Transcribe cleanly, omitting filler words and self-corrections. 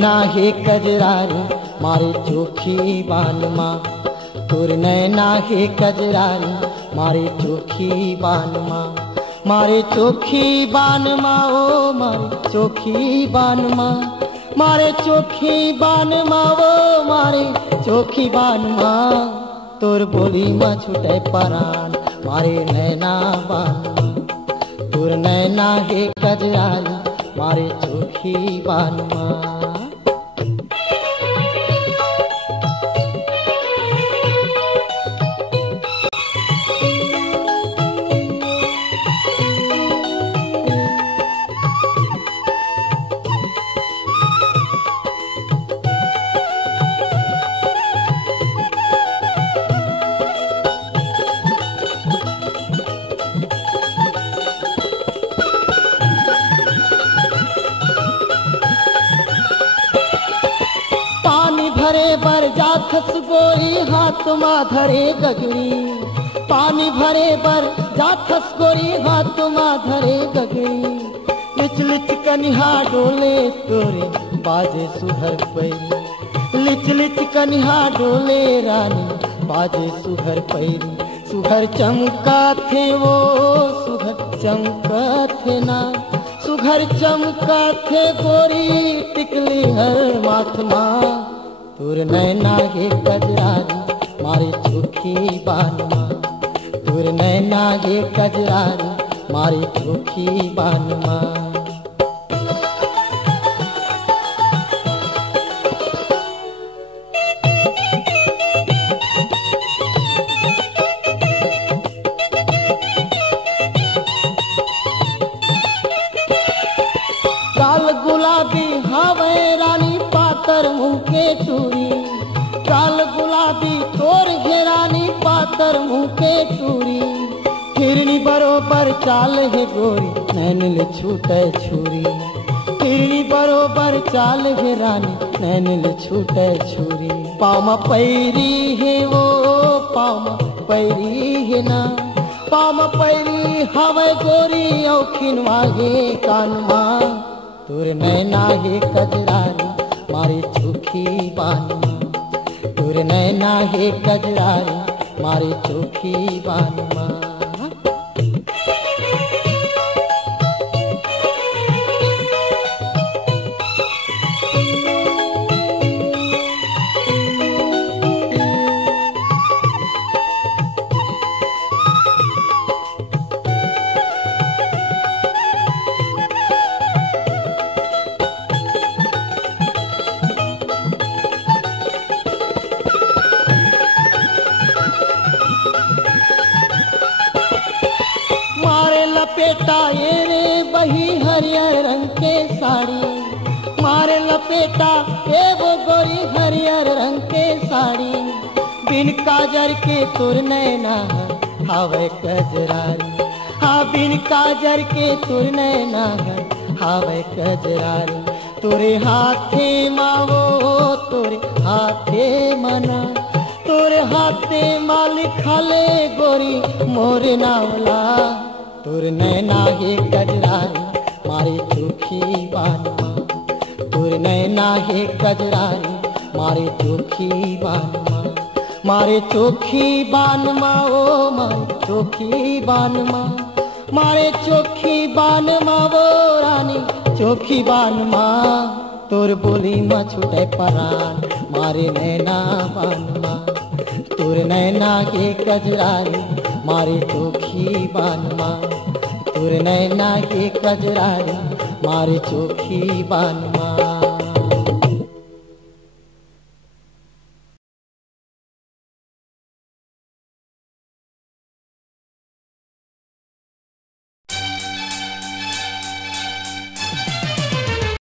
नैना हे कजरारी मारे चोखी बानमा, तोर नैना हे कजरारी मारे चोखी बानमा, मारे चोखी बानमा ओ मारे चोखी बानमा, मारे चोखी बानमा ओ मारे चोखी बानमा, तोर बोली में छूटे परान मारे नैना बानमा, तोर नैना हे कजरारी मारे चोखी बानमा। भरे बर जाथस गोरी हाथ मा धरे गगरी, पानी भरे बर जाथस गोरी हाथ मा धरे गगरी, लिच लिच कनिहा डोले तोरे बाजे सुहर पैरी, लिच लिच कनिहा डोले रानी बाजे सुहर पैरी, सुहर चमका थे वो सुहर चमका थे ना, सुघर चमका थे गोरी टिकली हर माथमा, तोर नैना हे कजरारी मारे चोखी बानमा, तोर नैना हे कजरारी मारे चोखी बानमा। काल गुलाबी हावे रानी पातर मुँह के टूरी, काल गुलाबी तोर घेरानी पातर मुँह के टूरी, हिरनी बरोबर चाल है गोरी नैन ले छूटे छुरी, हिरनी बरोबर चाल है रानी नैन ले छूटे छुरी, पामा पैरी है वो पामा पैरी है ना, पामा पैरी हवे गोरी औखिन वागे कानमा, तोर नैना हे कजरारी मारे चोखी बानमा, तोर नैना हे कजरारी मारे चोखी बानमा। लपेटा ये रे बही हरियर रंग के साड़ी, मारे लपेटा ये वो गोरी हरियर रंग के साड़ी, बिन काजर के तुर नैना हावे कजरारी, हाँ बिन काजर के तुर नैना हावे कजरारी, तोरे हाथे मावो तोरे हाथे मना, तोरे हाथे माल खाले गोरी मोर नावला, तोर नैना हे कजरारी मारे चोखी बानमा, तोर नैना हे कजरारी मारे चोखी बानमा, मारे चोखी बानमा ओ मारे चोखी बानमा, मारे चोखी बानमा वो रानी चोखी बानमा, तोर बोली में छूटे परान मारे नैना बानमा, तोर नैना हे कजरारी मारे चोखी बानमा, तोर नैना के कजरारी मारे चोखी बानमा।